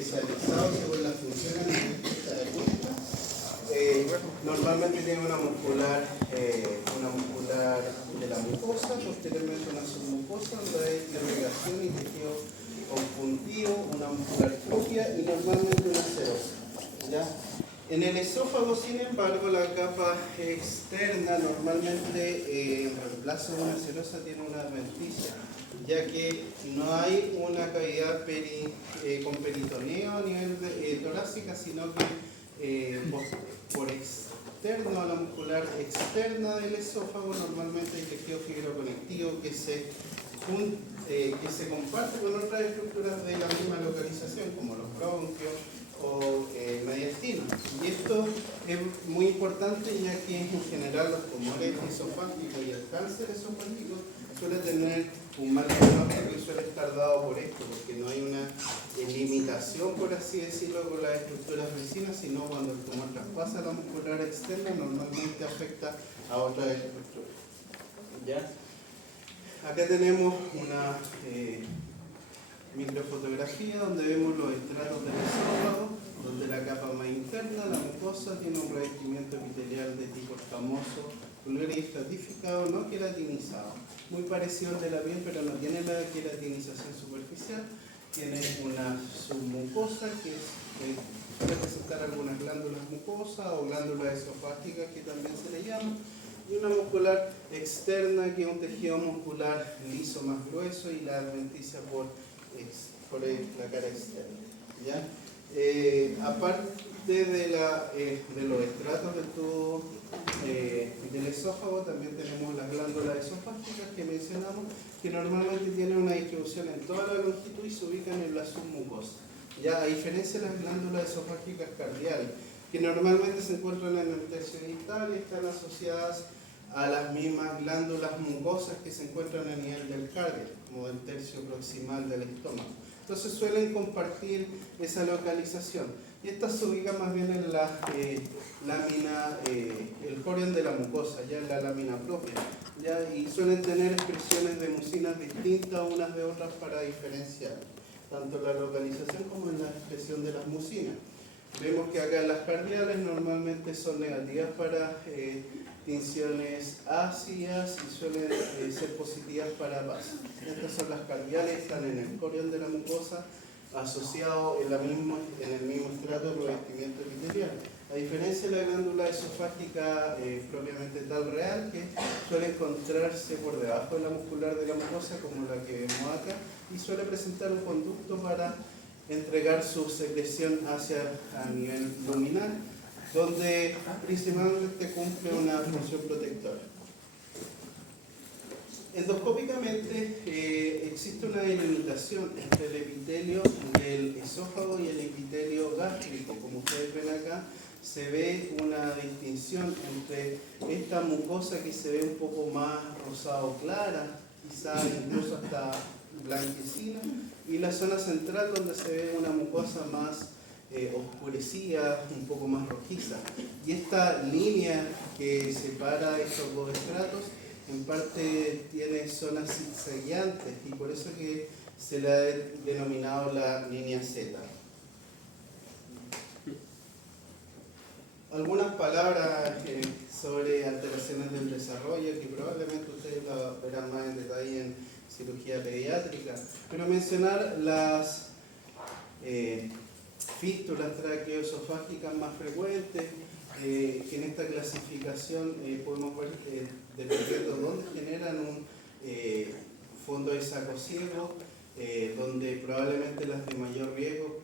especializado según las funciones de la cuenta. Normalmente tiene una muscular de la mucosa, posteriormente una submucosa, donde hay irrigación y tejido conjuntivo, una muscular propia y normalmente una serosa. ¿Ya? En el esófago, sin embargo, la capa externa normalmente en reemplazo de una serosa tiene una adventicia, ya que no hay una cavidad con peritoneo a nivel torácica, sino que por externo a la muscular externa del esófago normalmente hay tejido fibroconectivo que se comparte con otras estructuras de la misma localización, como los bronquios o mediastino. Y esto es muy importante, ya que en general los tumores esofágicos y el cáncer esofágico suele tener un mal pronóstico y suele estar dado por esto, porque no hay una limitación, por así decirlo, con las estructuras vecinas, sino cuando el tumor traspasa la muscular externa, normalmente afecta a otras estructuras. ¿Ya? Acá tenemos una microfotografía donde vemos los estratos del esófago, donde la capa más interna, la mucosa, tiene un revestimiento epitelial de tipo escamoso, pluriestratificado, no queratinizado. Muy parecido al de la piel, pero no tiene la queratinización superficial. Tiene una submucosa que puede presentar algunas glándulas mucosas o glándulas esofágicas, que también se le llama, y una muscular externa, que es un tejido muscular liso más grueso, y la adventicia por la cara externa. ¿Ya? Aparte de los estratos del tubo del esófago, también tenemos las glándulas esofágicas que mencionamos, que normalmente tienen una distribución en toda la longitud y se ubican en la submucosa. Ya, a diferencia de las glándulas esofágicas cardiales, que normalmente se encuentran en el tercio distal y están asociadas a las mismas glándulas mucosas que se encuentran a nivel del cardio, como el tercio proximal del estómago. Entonces suelen compartir esa localización. Y estas se ubican más bien en la lámina, el corion de la mucosa, ya en la lámina propia. ¿Ya? Y suelen tener expresiones de mucinas distintas unas de otras para diferenciar tanto la localización como en la expresión de las mucinas. Vemos que acá las cardiales normalmente son negativas para tinciones ácidas y suelen ser positivas para base. Estas son las cardiales, están en el corion de la mucosa, asociado en el mismo estrato de revestimiento epitelial. A diferencia de la glándula esofágica propiamente tal real, que suele encontrarse por debajo de la muscular de la mucosa, como la que vemos acá, y suele presentar un conducto para entregar su secreción a nivel luminal, donde principalmente cumple una función protectora. Endoscópicamente existe una delimitación entre el epitelio del esófago y el epitelio gástrico. Como ustedes ven acá, se ve una distinción entre esta mucosa que se ve un poco más rosado clara, quizá incluso hasta blanquecina, y la zona central, donde se ve una mucosa más oscurecida, un poco más rojiza. Y esta línea que separa estos dos estratos en parte tiene zonas zigzagueantes, y por eso que se le ha denominado la línea Z. Algunas palabras sobre alteraciones del desarrollo, que probablemente ustedes lo verán más en detalle en cirugía pediátrica, pero mencionar las fístulas traqueoesofágicas más frecuentes, que en esta clasificación podemos ver, dependiendo de dónde generan un fondo de saco ciego, donde probablemente las de mayor riesgo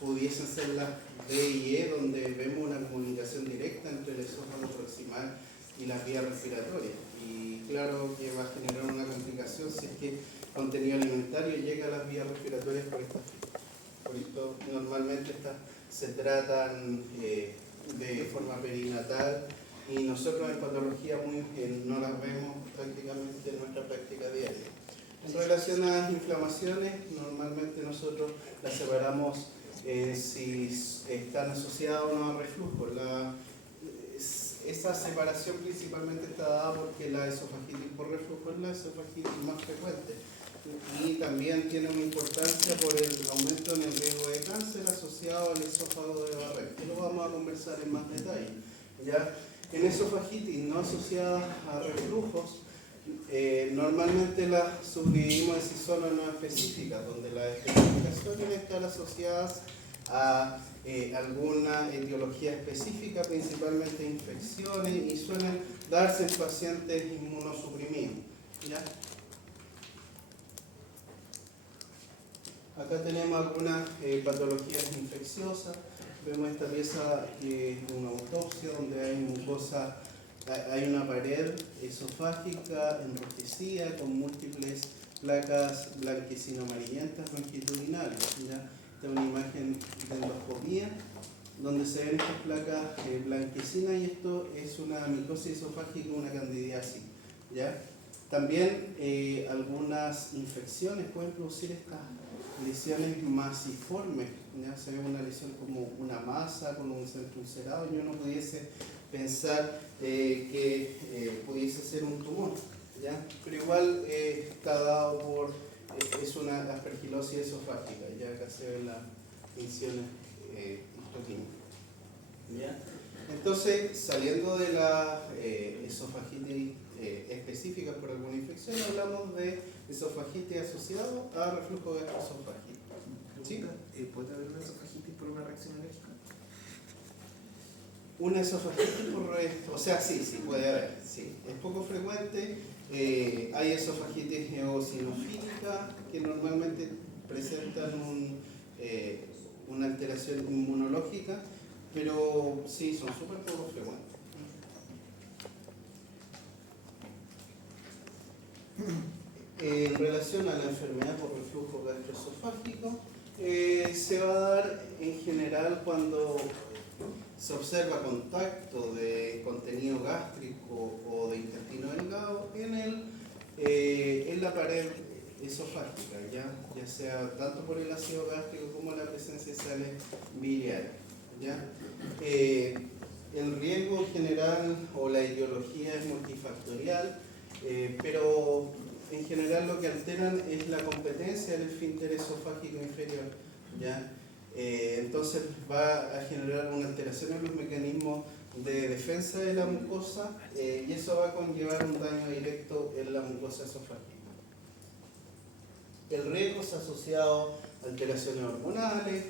pudiesen ser las D y E, donde vemos una comunicación directa entre el esófago proximal y las vías respiratorias. Y claro que va a generar una complicación si es que contenido alimentario llega a las vías respiratorias por estas vías. Por esto, normalmente estas se tratan de forma perinatal, y nosotros en patología no las vemos prácticamente en nuestra práctica diaria. En relación a las inflamaciones, normalmente nosotros las separamos si están asociadas o no a reflujo. Esa separación principalmente está dada porque la esofagitis por reflujo es la esofagitis más frecuente, y también tiene una importancia por el aumento en el riesgo de conversar en más detalle. ¿Ya? En esofagitis no asociadas a reflujos, normalmente las subdividimos en sí zonas no específicas, donde las específicas suelen estar asociadas a alguna etiología específica, principalmente infecciones, y suelen darse en pacientes inmunosuprimidos. ¿Ya? Acá tenemos algunas patologías infecciosas. Vemos esta pieza que es una autopsia donde hay mucosa, hay una pared esofágica enrojecida con múltiples placas blanquecino-amarillentas longitudinales. ¿Ya? Esta es una imagen de endoscopía donde se ven estas placas blanquecinas, y esto es una micosis esofágica, una candidiasis. ¿Ya? También algunas infecciones pueden producir estas lesiones masiformes. ¿Ya? Se ve una lesión como una masa con un centro ulcerado, y uno pudiese pensar que pudiese ser un tumor. ¿Ya? Pero igual está dado por, es una aspergilosis esofágica. Ya acá se ven las lesiones histoquímicas. ¿Ya? Entonces, saliendo de la esofagitis específica por alguna infección, hablamos de esofagitis asociado a reflujo gastroesofágico. ¿Sí? ¿Puede haber una esofagitis por una reacción alérgica? Una esofagitis por... O sea, sí puede haber. Sí. Es poco frecuente. Hay esofagitis eosinofílica que normalmente presentan una alteración inmunológica, pero sí, son súper poco frecuentes. En relación a la enfermedad por reflujo gastroesofágico, se va a dar en general cuando se observa contacto de contenido gástrico o de intestino delgado en la pared esofágica, ya sea tanto por el ácido gástrico como la presencia de sales biliares. ¿Ya? El riesgo general o la etiología es multifactorial, pero en general lo que alteran es la competencia del esfínter esofágico inferior. ¿Ya? Entonces va a generar una alteración en los mecanismos de defensa de la mucosa, y eso va a conllevar un daño directo en la mucosa esofágica. El riesgo es asociado a alteraciones hormonales,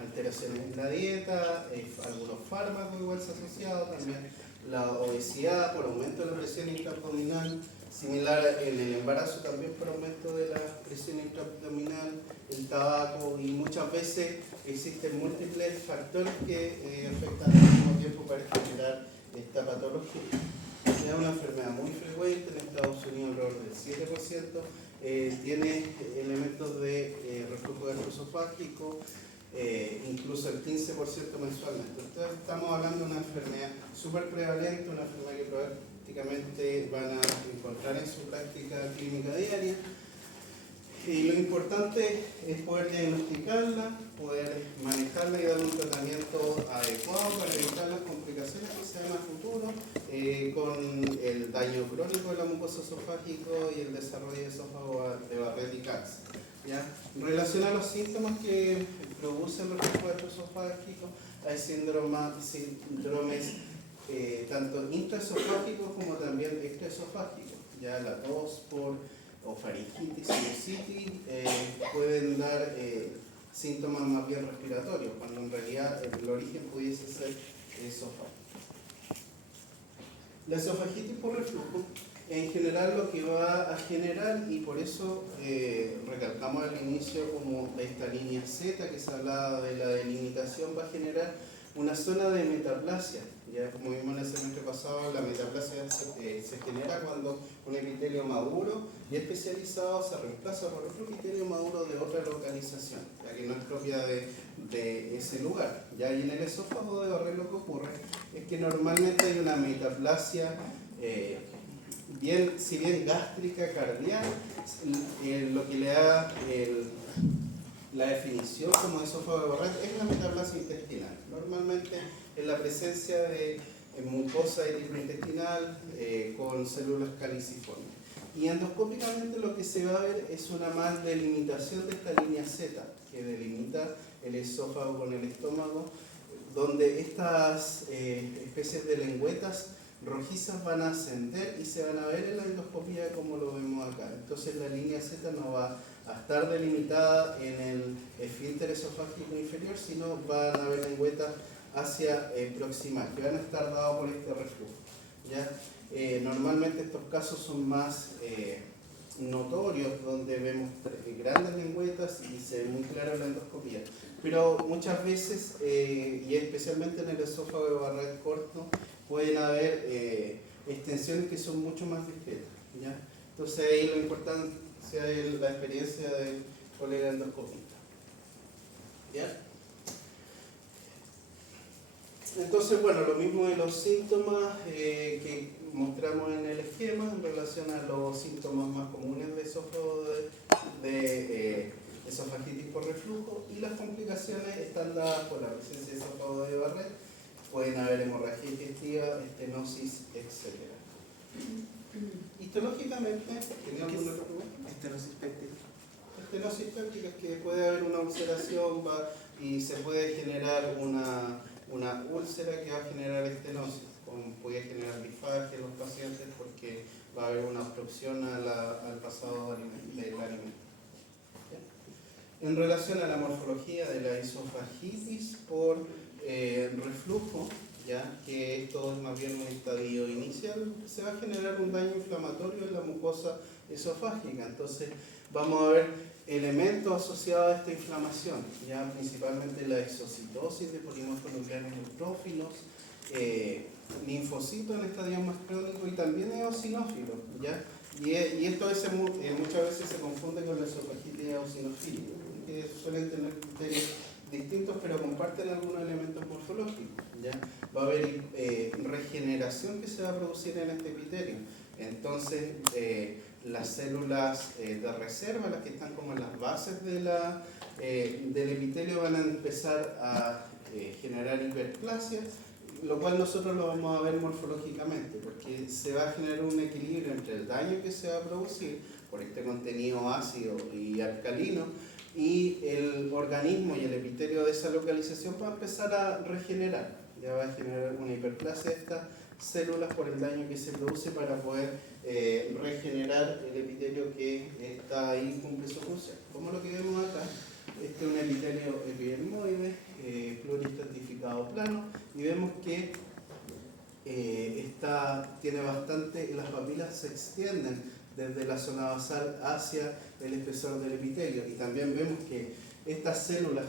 alteraciones en la dieta, algunos fármacos igual se asociados, también la obesidad por aumento de la presión intraabdominal, similar en el embarazo también por aumento de la presión intraabdominal, el tabaco, y muchas veces existen múltiples factores que afectan al mismo tiempo para generar esta patología. Es una enfermedad muy frecuente en Estados Unidos, alrededor del 7%. Tiene elementos de reflujo gastroesofágico, incluso el 15% mensualmente. Entonces estamos hablando de una enfermedad súper prevalente, una enfermedad que prácticamente van a encontrar en su práctica clínica diaria. Y lo importante es poder diagnosticarla, poder manejarla y darle un tratamiento adecuado para evitar las complicaciones que se den a futuro, con el daño crónico de la mucosa esofágico y el desarrollo de esófago de barrera y cáncer. ¿Ya? En relación a los síntomas que producen los reflujo gastroesofágico, hay síndromes tanto intraesofágicos como también extraesofágicos. Ya la tos o faringitis, sinusitis, pueden dar síntomas más bien respiratorios, cuando en realidad el origen pudiese ser esofágico. La esofagitis por reflujo, en general lo que va a generar, y por eso recalcamos al inicio como esta línea Z que se hablaba de la delimitación, va a generar una zona de metaplasia. Ya como vimos en el semestre pasado, la metaplasia se genera cuando un epitelio maduro y especializado se reemplaza por otro epitelio maduro de otra localización, ya que no es propia de ese lugar. Ya y en el esófago de Barré lo que ocurre es que normalmente hay una metaplasia, si bien gástrica, cardíaca, lo que le da la definición como esófago de Barré es la metaplasia intestinal. Normalmente en la presencia de mucosa de tipo intestinal con células caliciformes. Y endoscópicamente lo que se va a ver es una mal delimitación de esta línea Z, que delimita el esófago con el estómago, donde estas especies de lengüetas rojizas van a ascender y se van a ver en la endoscopía como lo vemos acá. Entonces la línea Z no va a estar delimitada en el esfínter esofágico inferior, sino van a haber lengüetas hacia proximal, que van a estar dados por este reflujo, ¿ya? Normalmente estos casos son más notorios, donde vemos grandes lengüetas y se ve muy claro la endoscopía. Pero muchas veces, y especialmente en el esófago de Barrett corto, pueden haber extensiones que son mucho más discretas, ¿ya? Entonces ahí lo importante es la experiencia del colega endoscopista, ¿ya? Entonces, bueno, lo mismo de los síntomas que mostramos en el esquema en relación a los síntomas más comunes de esófago de esofagitis por reflujo, y las complicaciones están dadas por la presencia de esófago de Barrett. Pueden haber hemorragia digestiva, estenosis, etc. Histológicamente, ¿tenía alguna otra pregunta? Estenosis péptica. Estenosis péptica es que puede haber una ulceración y se puede generar una úlcera que va a generar estenosis, puede generar disfagia en los pacientes porque va a haber una obstrucción al pasado del alimento. En relación a la morfología de la esofagitis por reflujo, ya que esto es más bien un estadio inicial, se va a generar un daño inflamatorio en la mucosa esofágica. Entonces vamos a ver elementos asociados a esta inflamación, ya principalmente la exocitosis de polimorfos nucleares neutrófilos, linfocitos en estadios más crónicos y también eosinófilos, ¿ya? Y esto muchas veces se confunde con la esofagitis eosinofílica, que suelen tener criterios distintos pero comparten algunos elementos morfológicos, ¿ya? Va a haber regeneración que se va a producir en este epitelio. Entonces, las células de reserva, las que están como en las bases del epitelio, van a empezar a generar hiperplasia, lo cual nosotros lo vamos a ver morfológicamente, porque se va a generar un equilibrio entre el daño que se va a producir por este contenido ácido y alcalino, y el organismo y el epitelio de esa localización va a empezar a regenerar, ya va a generar una hiperplasia de estas células por el daño que se produce para poder regenerar el epitelio que está ahí, cumple su función. Como lo que vemos acá, este es un epitelio epidermoide, pluriestratificado plano, y vemos que tiene bastante, las papilas se extienden desde la zona basal hacia el espesor del epitelio, y también vemos que estas células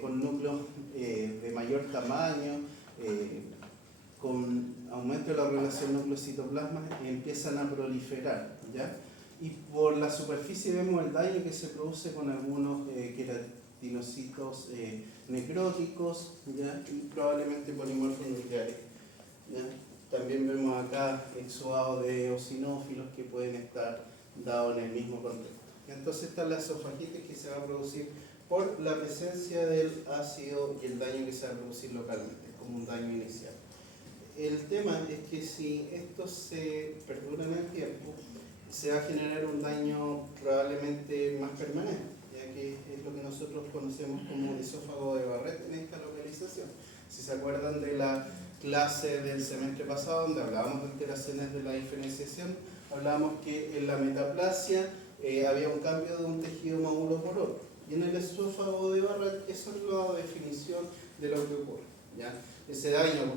con núcleos de mayor tamaño, con aumento de la relación núcleo-citoplasma, empiezan a proliferar, ¿ya? Y por la superficie vemos el daño que se produce con algunos queratinocitos necróticos, ¿ya? Y probablemente polimorfos nucleares, ¿ya? También vemos acá exudado de eosinófilos que pueden estar dados en el mismo contexto. Entonces esta es la esofagitis que se va a producir por la presencia del ácido y el daño que se va a producir localmente, como un daño inicial. El tema es que si esto se perdura en el tiempo, se va a generar un daño probablemente más permanente, ya que es lo que nosotros conocemos como esófago de Barrett en esta localización. Si se acuerdan de la clase del semestre pasado, donde hablábamos de alteraciones de la diferenciación, hablábamos que en la metaplasia había un cambio de un tejido maduro por otro. Y en el esófago de Barrett, esa es la definición de lo que ocurre, ¿ya? Ese daño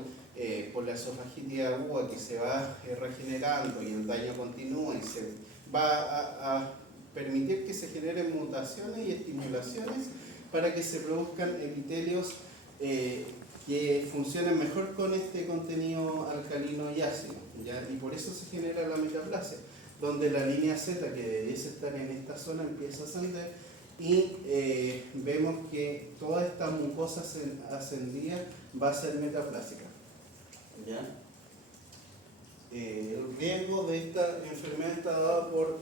por la esofagitis aguda que se va regenerando y el daño continúa y se va a permitir que se generen mutaciones y estimulaciones para que se produzcan epitelios que funcionen mejor con este contenido alcalino y ácido, ¿ya? Y por eso se genera la metaplasia, donde la línea Z, que debiese estar en esta zona, empieza a ascender y vemos que toda esta mucosa ascendida va a ser metaplásica, ¿ya? El riesgo de esta enfermedad está dado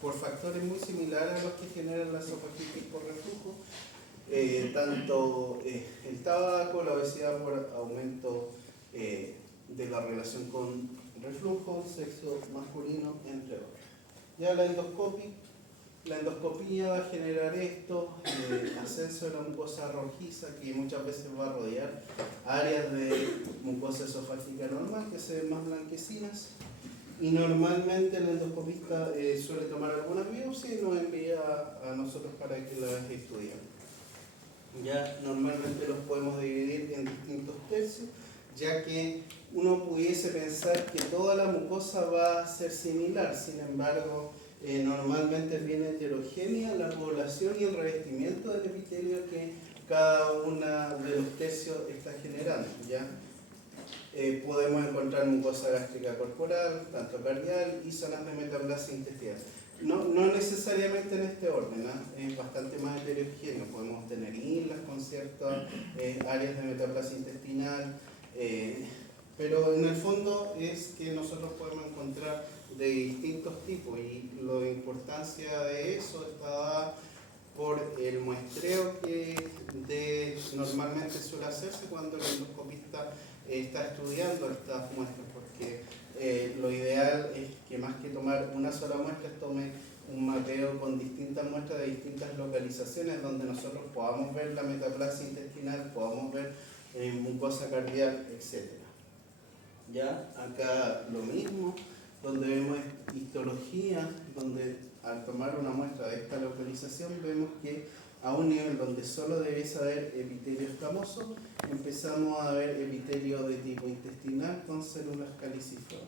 por factores muy similares a los que generan la esofagitis por reflujo, tanto el tabaco, la obesidad por aumento de la relación con reflujo, sexo masculino, entre otros. Ya la endoscopia La endoscopía va a generar esto, ascenso de la mucosa rojiza, que muchas veces va a rodear áreas de mucosa esofágica normal que se ven más blanquecinas. Y normalmente el endoscopista suele tomar algunas biopsias y nos envía a nosotros para que las estudiemos. Ya normalmente los podemos dividir en distintos tercios, ya que uno pudiese pensar que toda la mucosa va a ser similar, sin embargo, normalmente es bien heterogénea la población y el revestimiento del epitelio que cada uno de los tercios está generando. ¿Ya? Podemos encontrar mucosa gástrica corporal, tanto cardial y zonas de metaplasia intestinal. No necesariamente en este orden, ¿eh? Es bastante más heterogéneo. Podemos tener islas con ciertas áreas de metaplasia intestinal, pero en el fondo es que nosotros podemos encontrar de distintos tipos y la importancia de eso está dada por el muestreo que normalmente suele hacerse cuando el endoscopista está estudiando estas muestras, porque lo ideal es que más que tomar una sola muestra, tome un mapeo con distintas muestras de distintas localizaciones donde nosotros podamos ver la metaplasia intestinal, podamos ver mucosa cardíaca, etc. Ya acá lo mismo, donde vemos histología, donde al tomar una muestra de esta localización vemos que a un nivel donde solo debes haber epitelio escamoso, empezamos a ver epitelio de tipo intestinal con células caliciformes,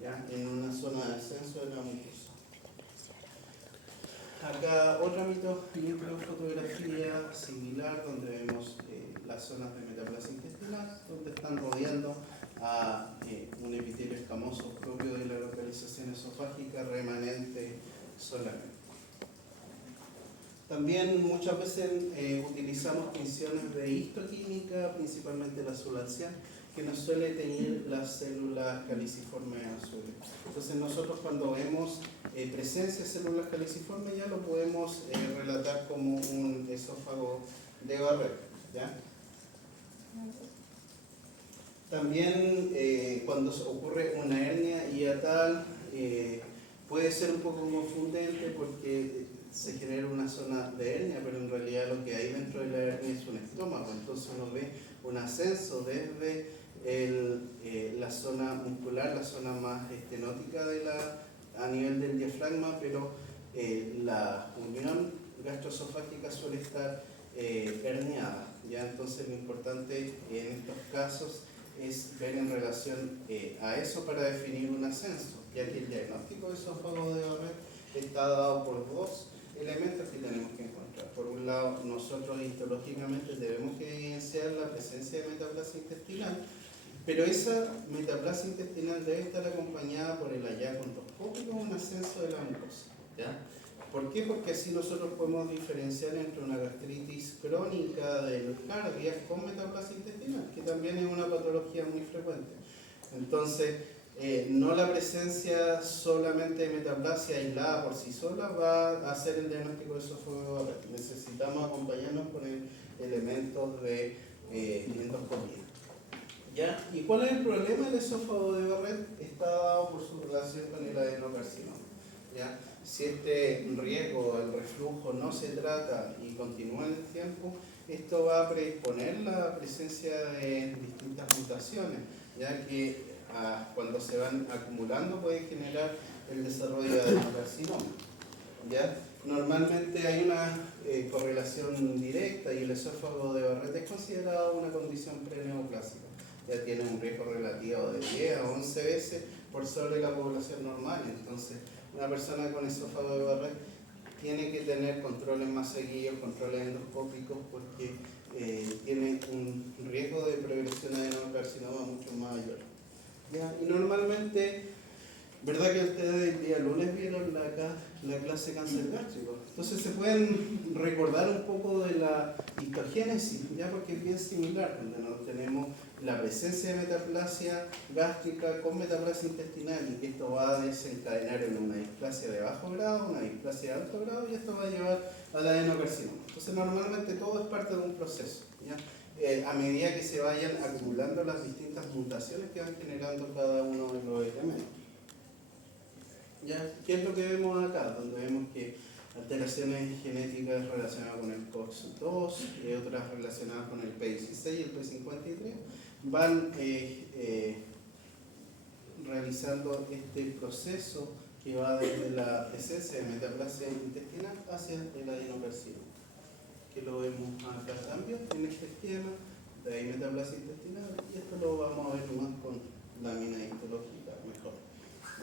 ¿ya? En una zona de ascenso de la mucosa. Acá otra microfotografía similar donde vemos las zonas de metaplasia intestinal, donde están rodeando a un epitelio escamoso propio de la localización esofágica remanente solamente. También muchas veces utilizamos tinciones de histoquímica, principalmente la azulancial, que nos suele teñir las células caliciformes azules. Entonces nosotros cuando vemos presencia de células caliciformes ya lo podemos relatar como un esófago de Barrett, ¿ya? También cuando ocurre una hernia hiatal puede ser un poco confundente porque se genera una zona de hernia, pero en realidad lo que hay dentro de la hernia es un estómago. Entonces uno ve un ascenso desde la zona muscular, la zona más estenótica a nivel del diafragma, pero la unión gastroesofágica suele estar herniada. ¿Ya? Entonces lo importante en estos casos es ver en relación a eso para definir un ascenso, ya que el diagnóstico de esófago de Barrett está dado por dos elementos que tenemos que encontrar. Por un lado, nosotros histológicamente debemos evidenciar la presencia de metaplasia intestinal, pero esa metaplasia intestinal debe estar acompañada por el hallazgo endoscópico o un ascenso de la mucosa. ¿Ya? ¿Por qué? Porque así nosotros podemos diferenciar entre una gastritis crónica del cardiac con metaplasia intestinal, que también es una patología muy frecuente. Entonces, no la presencia solamente de metaplasia aislada por sí sola va a hacer el diagnóstico de esófago de Barrett. Necesitamos acompañarnos con elementos de endoscopía. ¿Ya? ¿Y cuál es el problema del esófago de Barrett? Está dado por su relación con el adenocarcinoma. ¿Ya? Si este riesgo, el reflujo, no se trata y continúa en el tiempo, esto va a predisponer la presencia de distintas mutaciones, ya que cuando se van acumulando puede generar el desarrollo de adenocarcinoma. ¿Ya? Normalmente hay una correlación directa y el esófago de Barrett es considerado una condición preneoplásica. Ya tiene un riesgo relativo de 10 a 11 veces por sobre la población normal. Entonces, una persona con esófago de Barrett tiene que tener controles más seguidos, controles endoscópicos, porque tiene un riesgo de progresión de adenocarcinoma mucho mayor. ¿Ya? Y normalmente, ¿verdad que ustedes el día lunes vieron la clase cáncer gástrico? Entonces se pueden recordar un poco de la histogénesis, ya porque es bien similar, donde no tenemos la presencia de metaplasia gástrica con metaplasia intestinal y que esto va a desencadenar en una displasia de bajo grado, una displasia de alto grado y esto va a llevar al adenocarcinoma. Entonces normalmente todo es parte de un proceso, ¿ya? A medida que se vayan acumulando las distintas mutaciones que van generando cada uno de los elementos. ¿Ya? ¿Qué es lo que vemos acá? Donde vemos que alteraciones genéticas relacionadas con el COX-2 y otras relacionadas con el P16 y el P53, van realizando este proceso que va desde la esencia de metaplasia intestinal hacia el adenocarcinoma, que lo vemos acá también en este esquema, de ahí metaplasia intestinal, y esto lo vamos a ver más con lámina histológica mejor.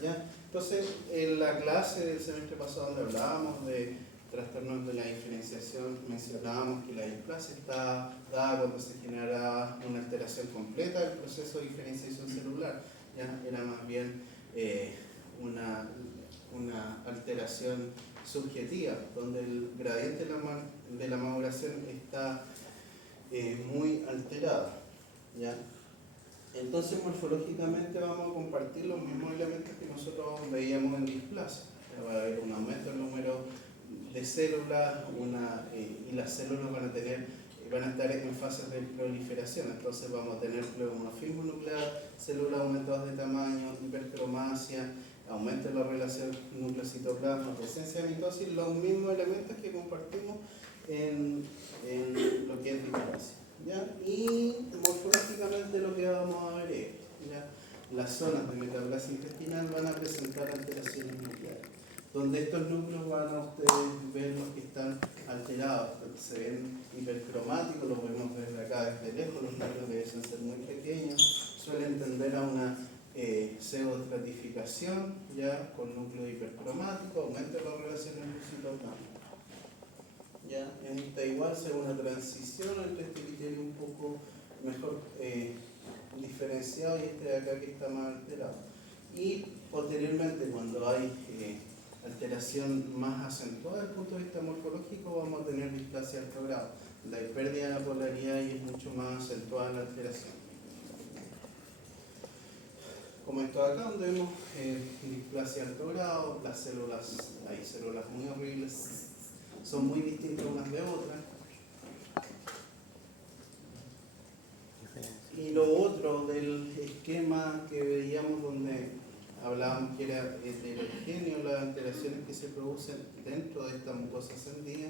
¿Ya? Entonces, en la clase del semestre pasado donde hablábamos de trastornos de la diferenciación, mencionábamos que la displasia está dada cuando se genera una alteración completa del proceso de diferenciación celular. ¿Ya? Era más bien una alteración subjetiva, donde el gradiente de la maduración está muy alterado. ¿Ya? Entonces, morfológicamente vamos a compartir los mismos elementos que nosotros veíamos en displasia. Va a haber un aumento del número de células y las células van a estar en fases de proliferación. Entonces vamos a tener pleomorfismo nuclear, células aumentadas de tamaño, hipercromasia, aumento de la relación núcleo-citoplasma, presencia de mitosis, los mismos elementos que compartimos en lo que es displasia. ¿Ya? Y morfológicamente lo que vamos a ver es, ¿ya? Las zonas de metaplasia intestinal van a presentar alteraciones nucleares, donde estos núcleos van a ustedes ver los que están alterados, se ven hipercromáticos, los vemos desde acá, desde lejos, los núcleos deben ser muy pequeños, suelen tender a una pseudoestratificación, ya con núcleo hipercromático, aumento de las relaciones leucitoplasma. Ya, en esta igual se ve una transición entre este epitelio un poco mejor diferenciado y este de acá que está más alterado. Y posteriormente, cuando hay alteración más acentuada desde el punto de vista morfológico, vamos a tener displasia de alto grado. La pérdida de la polaridad y es mucho más acentuada la alteración. Como esto acá, donde vemos displasia de alto grado, las células, hay células muy horribles, son muy distintas unas de otras. Y lo otro del esquema que veíamos donde hablábamos que era heterogéneo las alteraciones que se producen dentro de esta mucosa ascendida,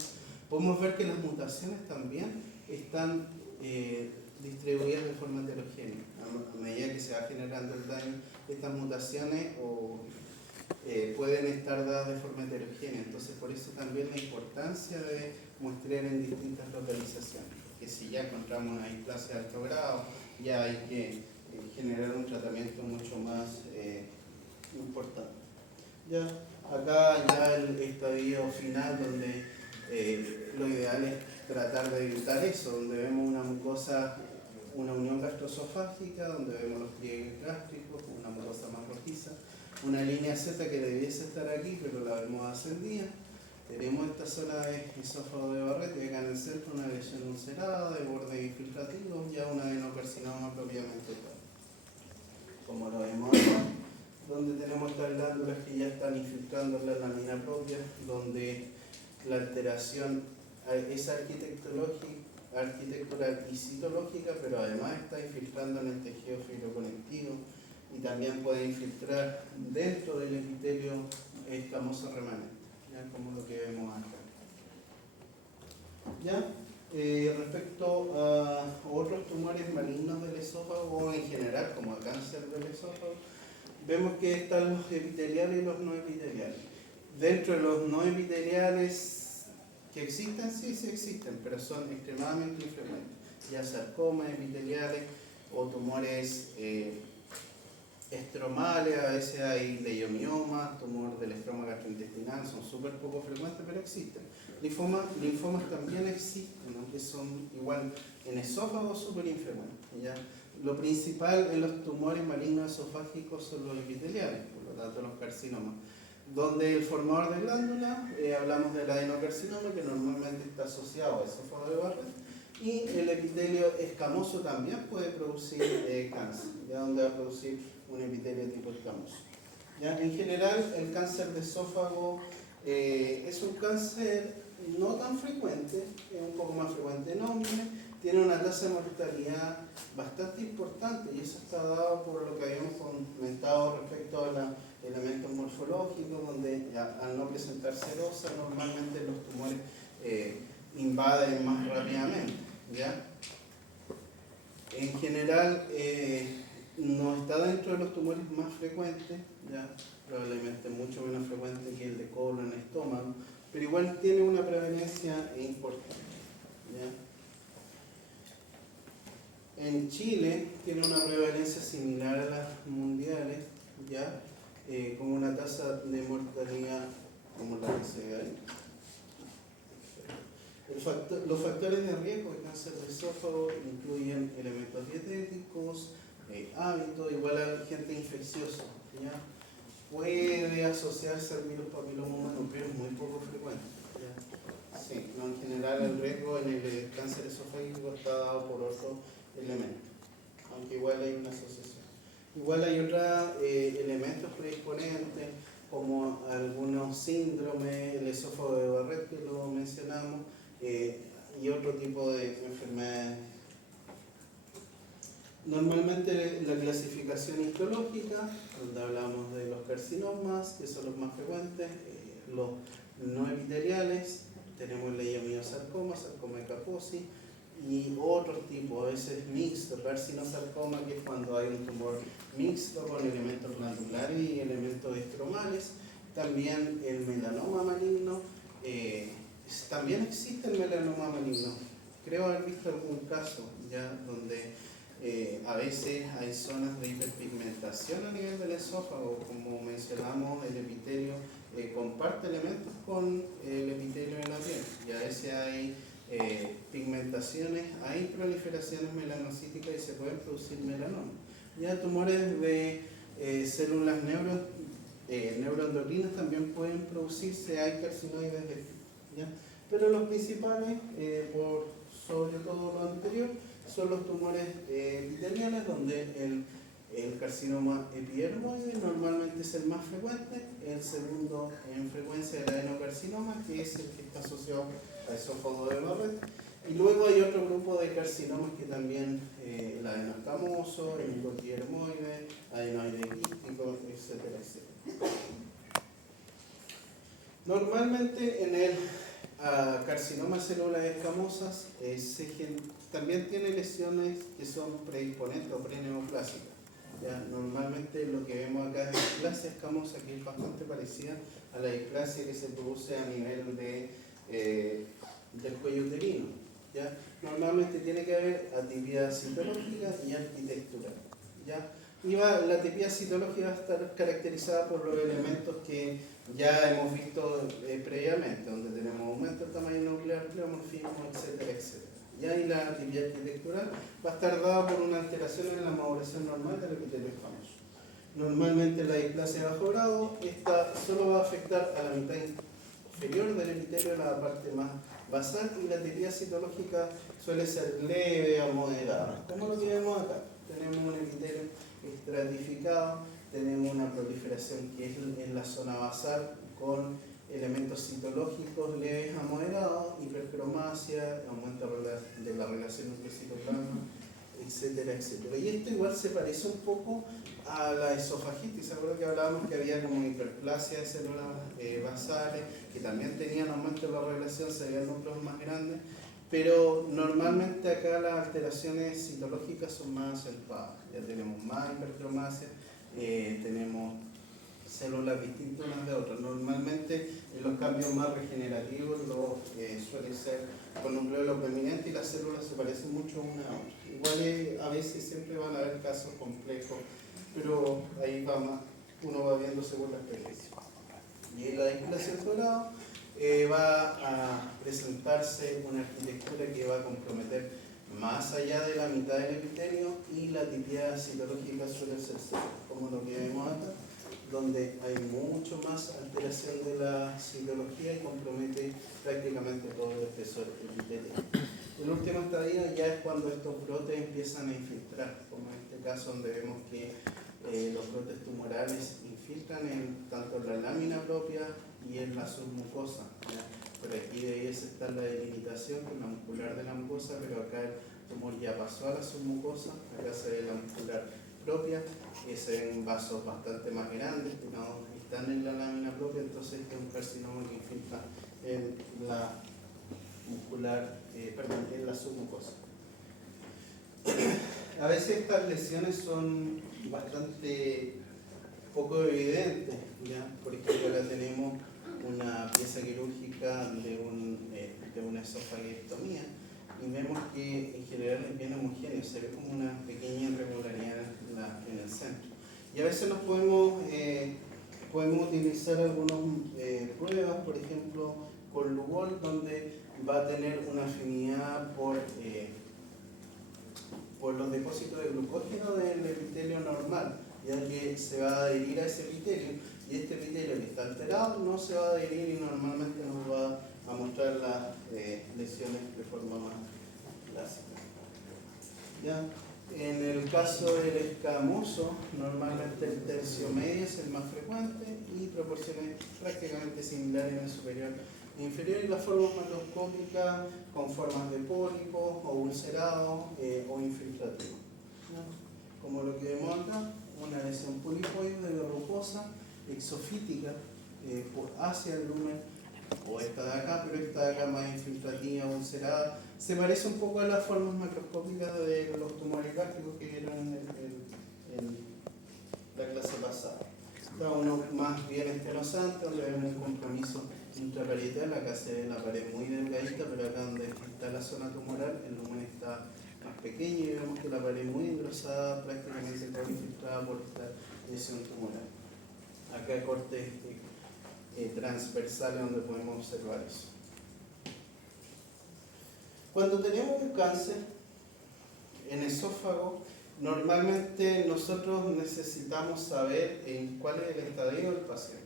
podemos ver que las mutaciones también están distribuidas de forma heterogénea. A medida que se va generando el daño, estas mutaciones pueden estar dadas de forma heterogénea. Entonces, por eso también la importancia de muestrear en distintas localizaciones. Que si ya encontramos una displasia de alto grado, ya hay que generar un tratamiento mucho más importante. Ya, acá ya el estadio final donde lo ideal es tratar de evitar eso, donde vemos una mucosa, una unión gastroesofágica, donde vemos los pliegues gástricos, una mucosa más rojiza, una línea Z que debiese estar aquí, pero la vemos ascendida. Tenemos esta zona de esófago de Barrett, y acá en el centro una lesión ulcerada, de borde infiltrativo, ya un adenocarcinoma propiamente tal. Como lo vemos acá, donde tenemos estas glándulas que ya están infiltrando en la lámina propia, donde la alteración es arquitectural y citológica, pero además está infiltrando en el tejido fibroconectivo y también puede infiltrar dentro del epitelio escamoso remanente, ¿ya? Como lo que vemos acá. ¿Ya? Respecto a otros tumores malignos del esófago o en general como el cáncer del esófago, vemos que están los epiteliales y los no epiteliales. Dentro de los no epiteliales que existen, sí existen, pero son extremadamente infrecuentes, ya sarcomas epiteliales o tumores estromales, a veces hay leiomiomas, tumor del estroma gastrointestinal, son súper poco frecuentes, pero existen. Linfomas también existen, aunque son igual en esófago súper infrecuentes. ¿Ya? Lo principal en los tumores malignos esofágicos son los epiteliales, por lo tanto los carcinomas. Donde el formador de glándula, hablamos del adenocarcinoma, que normalmente está asociado a esófago de Barrett, y el epitelio escamoso también puede producir cáncer, ¿ya? Donde va a producir un epitelio tipo escamoso. ¿Ya? En general, el cáncer de esófago es un cáncer no tan frecuente, es un poco más frecuente en hombres, tiene una tasa de mortalidad bastante importante y eso está dado por lo que habíamos comentado respecto a los elementos morfológicos, donde al no presentar serosa normalmente los tumores invaden más rápidamente, ¿ya? En general no está dentro de los tumores más frecuentes, ¿ya? Probablemente mucho menos frecuente que el de colon, estómago, pero igual tiene una prevalencia importante, ¿ya? En Chile tiene una prevalencia similar a las mundiales, ¿ya? Con una tasa de mortalidad como la que se ve ahí. Los factores de riesgo de cáncer de esófago incluyen elementos dietéticos, hábitos, igual al agente infeccioso, ¿ya? Puede asociarse al virus papiloma humano, pero es muy poco frecuente, ¿ya? Sí, no, en general el riesgo en el cáncer esofágico está dado por otros elementos, aunque igual hay una asociación. Igual hay otros elementos predisponentes, como algunos síndromes, el esófago de Barrett, que lo mencionamos, y otro tipo de enfermedades. Normalmente la clasificación histológica, donde hablamos de los carcinomas, que son los más frecuentes, los no epiteliales, tenemos leiomyosarcoma, sarcoma de Kaposi, y otros tipos, a veces mixto, carcinosarcoma, que es cuando hay un tumor mixto con elementos glandulares y elementos estromales. También el melanoma maligno, también existe el melanoma maligno. Creo haber visto algún caso ya donde a veces hay zonas de hiperpigmentación a nivel del esófago, como mencionamos, el epitelio comparte elementos con el epitelio de la piel, y a veces hay pigmentaciones, hay proliferaciones melanocíticas y se pueden producir melanomas. Ya tumores de células neuroendocrinas también pueden producirse, hay carcinoides de piel, ¿ya? Pero los principales, por sobre todo lo anterior, son los tumores epiteliales, donde el carcinoma epidermoide normalmente es el más frecuente, el segundo en frecuencia el adenocarcinoma, que es el que está asociado a esófago de Barrett, y luego hay otro grupo de carcinomas que también, el adenoescamoso, el hipoepidermoide, adenoide quístico, etcétera, etcétera. Normalmente en el carcinoma células escamosas también tiene lesiones que son predisponentes o preneoplásicas. ¿Ya? Normalmente lo que vemos acá es la displasia escamosa, que es bastante parecida a la displasia que se produce a nivel del cuello uterino, ¿ya? Normalmente tiene que haber atipia citológica y arquitectural, ¿ya? Y la atipia citológica va a estar caracterizada por los elementos que ya hemos visto previamente, donde tenemos aumento del tamaño nuclear, pleomorfismo, etcétera, etcétera. Ya, y la atipia arquitectural va a estar dada por una alteración en la maduración normal del epitelio escamoso. Normalmente la displasia de bajo grado, esta solo va a afectar a la mitad inferior del epitelio, la parte más basal, y la atipia citológica suele ser leve o moderada, como lo que vemos acá. Tenemos un epitelio estratificado, tenemos una proliferación que es en la zona basal con elementos citológicos leves a moderados, hipercromasia, aumento de la relación nucleocitoplasma, etcétera, etcétera. Y esto igual se parece un poco a la esofagitis. ¿Se acuerdan que hablábamos que había como hiperplasia de células basales, que también tenían aumento de la relación, se veían núcleos más grandes? Pero normalmente acá las alteraciones citológicas son más acentuadas. Ya tenemos más hipercromasia, tenemos células distintas unas de otras. Normalmente los cambios más regenerativos suelen ser con nucleolos prominentes y las células se parecen mucho una a otra. Igual a veces siempre van a haber casos complejos, pero ahí uno va viendo según la experiencia. Y la displasia ortogrado va a presentarse una arquitectura que va a comprometer más allá de la mitad del epitelio, y la atipia citológica suele ser cero, como lo que vemos acá, donde hay mucho más alteración de la citología y compromete prácticamente todo el espesor epitelial. El último estadio ya es cuando estos brotes empiezan a infiltrar, como en este caso donde vemos que los brotes tumorales infiltran tanto en la lámina propia y en la submucosa, ¿ya? Por aquí debiese estar la delimitación con la muscular de la mucosa, pero acá el tumor ya pasó a la submucosa. Acá se ve la muscular propia, que se ven vasos bastante más grandes que no están en la lámina propia, entonces este es un carcinoma que infiltra en la muscular, en la submucosa. A veces estas lesiones son bastante poco evidentes, ¿ya? Por ejemplo, acá tenemos una pieza quirúrgica de una esofaguectomía y vemos que en general es bien homogéneo, se ve como una pequeña irregularidad en el centro. Y a veces nos podemos utilizar algunas pruebas, por ejemplo, con Lugol, donde va a tener una afinidad por los depósitos de glucógeno del epitelio normal, ya que se va a adherir a ese epitelio, y este epitelio que está alterado no se va a adherir y normalmente nos va a mostrar las lesiones de forma más clásica. ¿Ya? En el caso del escamoso, normalmente el tercio medio es el más frecuente y proporciones prácticamente similares en el superior e inferior, y las formas macroscópicas con formas de pólipo o ulcerado o infiltrativo. ¿Ya? Como lo que vemos acá, una lesión polipoide de verrucosa, exofítica, hacia el lumen, o esta de acá, pero esta de acá más infiltrativa, ulcerada. Se parece un poco a las formas macroscópicas de los tumores gástricos que vieron en la clase pasada. Está uno más bien estenosante, donde vemos un compromiso intraparietal. Acá se ve la pared muy delgadita, pero acá donde está la zona tumoral, el lumen está más pequeño y vemos que la pared muy engrosada, prácticamente toda infiltrada por esta lesión tumoral. Acá cortes transversales donde podemos observar eso. Cuando tenemos un cáncer en esófago, normalmente nosotros necesitamos saber cuál es el estadio del paciente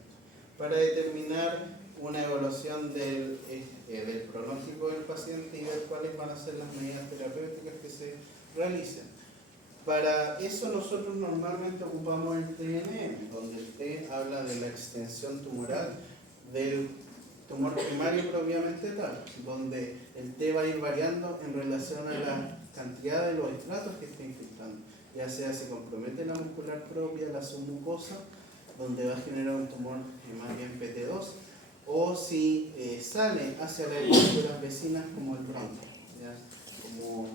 para determinar una evaluación del pronóstico del paciente y ver cuáles van a ser las medidas terapéuticas que se realicen. Para eso nosotros normalmente ocupamos el TNM, donde el T habla de la extensión tumoral del tumor primario propiamente tal, donde el T va a ir variando en relación a la cantidad de los estratos que esté infiltrando, ya sea se compromete la muscular propia, la submucosa, donde va a generar un tumor más bien PT2, o si sale hacia las estructuras vecinas como el bronquio, ¿ya? Como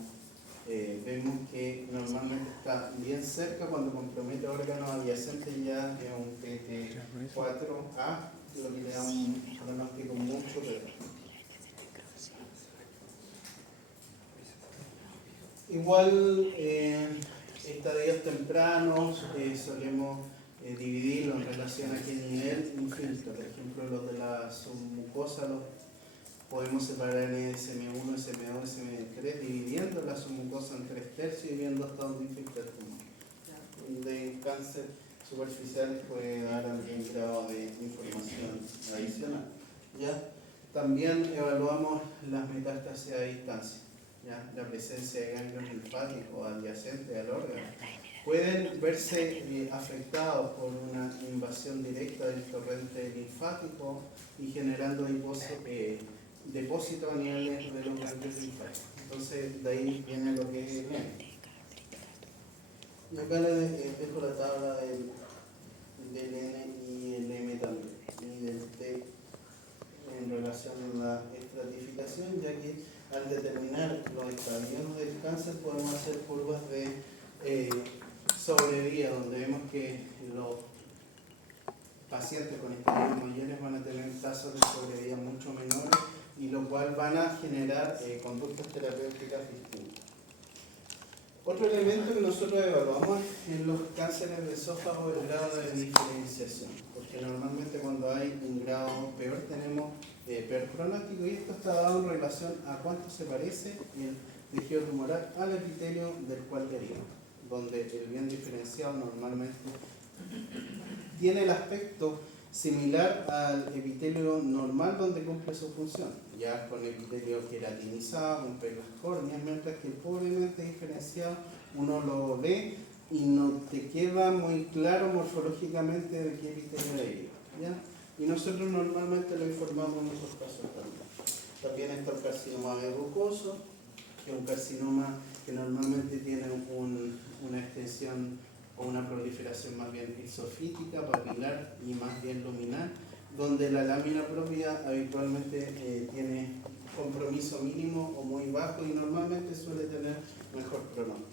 vemos que normalmente está bien cerca cuando compromete órganos adyacentes, ya es un PT4A, lo que le da un pronóstico mucho peor. Igual, estadios tempranos solemos dividirlo en relación a qué nivel infiltra. Por ejemplo, los de la submucosa los podemos separar en SM1, SM2, SM3, dividiendo la submucosa en 3/3 y viendo hasta dónde infiltra el tumor. De cáncer superficial puede dar algún grado de información adicional. ¿Ya? También evaluamos las metástasis a distancia, ¿ya? La presencia de ganglios linfáticos adyacentes al órgano. Pueden verse afectados por una invasión directa del torrente linfático y generando depósitos a nivel de los ganglios linfáticos. Entonces, de ahí viene lo que es el M. Y acá les dejo la tabla del N y el M también, y del T en relación a la estratificación, ya que al determinar los estadios del cáncer podemos hacer curvas de sobrevida, donde vemos que los pacientes con estadios mayores van a tener tasas de sobrevida mucho menores, y lo cual van a generar conductas terapéuticas distintas. Otro elemento que nosotros evaluamos en los cánceres de esófago es el grado de diferenciación, porque normalmente cuando hay un grado peor tenemos peor pronóstico, y esto está dado en relación a cuánto se parece el tejido tumoral al epitelio del cual deriva, donde el bien diferenciado normalmente tiene el aspecto similar al epitelio normal donde cumple su función, ya con epitelio queratinizado, con pelas córneas, mientras que el pobremente diferenciado uno lo ve y no te queda muy claro morfológicamente de qué epitelio deriva, ¿ya? Y nosotros normalmente lo informamos en esos casos también. También está el carcinoma verrucoso, que es un carcinoma que normalmente tiene una extensión o una proliferación más bien isofítica, papilar y más bien luminal, donde la lámina propia habitualmente tiene compromiso mínimo o muy bajo y normalmente suele tener mejor pronóstico.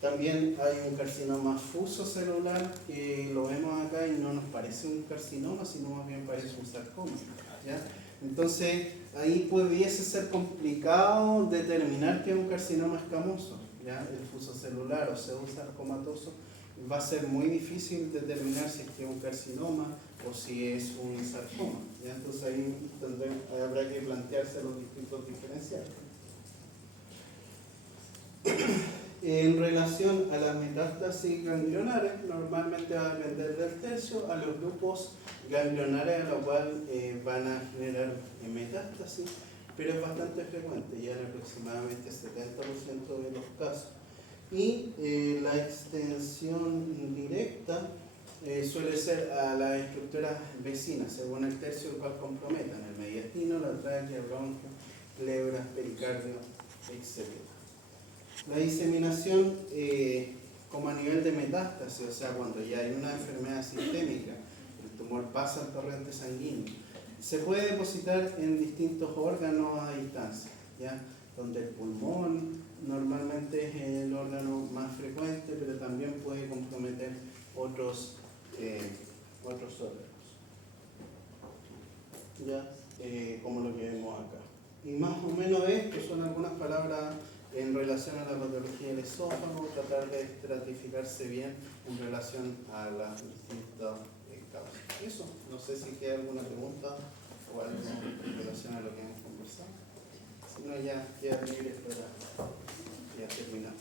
También hay un carcinoma fuso celular que lo vemos acá y no nos parece un carcinoma, sino más bien parece un sarcoma, ¿ya? Entonces ahí pudiese ser complicado determinar que es un carcinoma escamoso, ¿ya? El fuso celular o pseudosarcomatoso va a ser muy difícil determinar si es que es un carcinoma o si es un sarcoma, ¿ya? Entonces ahí habrá que plantearse los distintos diferenciales. En relación a las metástasis ganglionares, normalmente va a depender del tercio, a los grupos ganglionares a los cuales van a generar metástasis, pero es bastante frecuente, ya en aproximadamente 70% de los casos. Y la extensión directa suele ser a las estructuras vecinas, según el tercio el cual comprometan el mediastino, la tráquea, bronquio, pleura, pericardio, etc. La diseminación como a nivel de metástasis, o sea, cuando ya hay una enfermedad sistémica, el tumor pasa al torrente sanguíneo, se puede depositar en distintos órganos a distancia, ¿ya? Donde el pulmón normalmente es el órgano más frecuente, pero también puede comprometer otros órganos, ¿ya? Como lo que vemos acá. Y más o menos esto son algunas palabras en relación a la patología del esófago, tratar de estratificarse bien en relación a las distintas causas. Eso, no sé si queda alguna pregunta o algo en relación a lo que hemos conversado. Si no, ya queda libre para ya terminar.